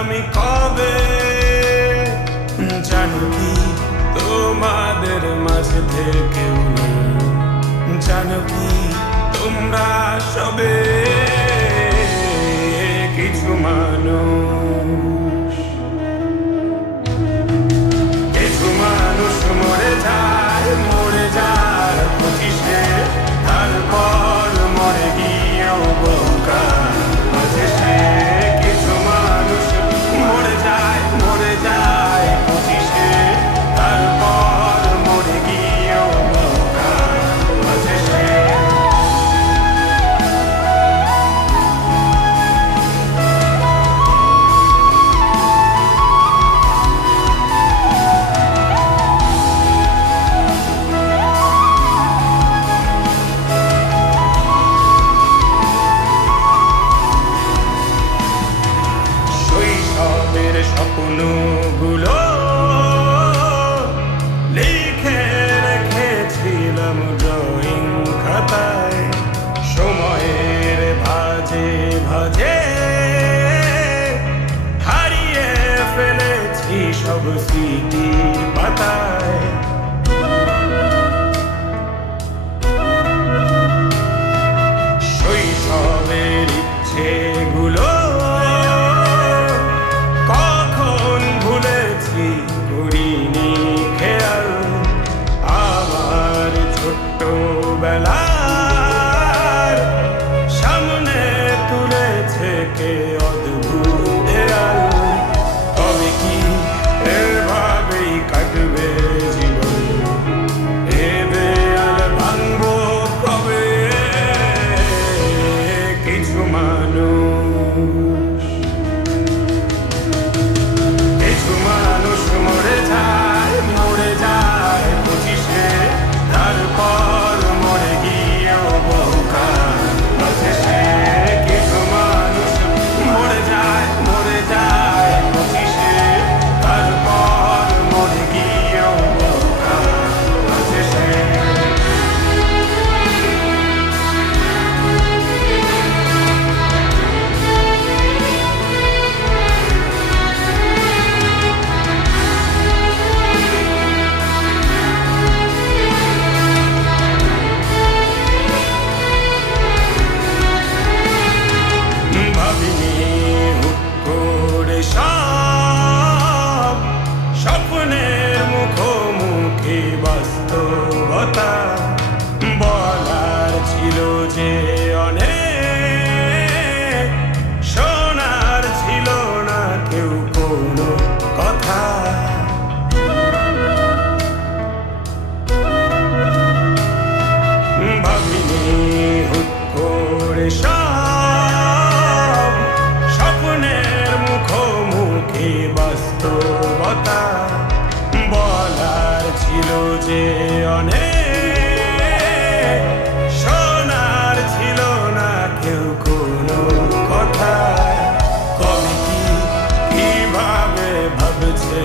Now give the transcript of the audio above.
আমি কবে জানো কি তোমাদের মাঝে থেকেও নেই, জানো কি তোমরা সবে কিছু মানুষ, কিছু মানুষ মরে যায়, মরে যায় 25-এ, তারপর মরে গিয়েও বহুকাল বাঁচে সে। কিছু মানুষ মরে যায়, মরে যায় 25-এ, তারপর মরে গিয়েও বহুকাল বাঁচে সে। স্বপ্নগুলো লিখে রেখেছিলাম ড্রয়িং খাতায়, সময়ের ভাঁজে ভাঁজে হারিয়ে ফেলেছি সব স্মৃতির পাতায়। শৈশবের ইচ্ছেগুলো করিনি খেয়াল, আমার ছোট্টবেলার সামনে তুলেছে কে অদ্ভুত দেয়াল। তবে কি এভাবেই কাটবে জীবন, এ দেয়াল ভাঙবো কবে? কিছু মানুষ, কিছু মানুষ মরে যায়, মরে যায় 25-এ, তারপর মরে গিয়েও বহুকাল বাঁচে সে। কিছু মানুষ মরে যায়, মরে যায় 25-এ, তারপর মরে গিয়েও বহুকাল বাঁচে সে। স্বপ্নের মুখোমুখি বাস্তবতা, বলার ছিল যে অনেক, শোনার ছিল না কেউ কোনো কথা। ভাবিনি হুট করে সব স্বপ্নের মুখোমুখি বাস্তবতা, বলার ছিল যে অনেক, শোনার ছিল না কেউ কোনো কথা। কবে কি কিভাবে ভাবছে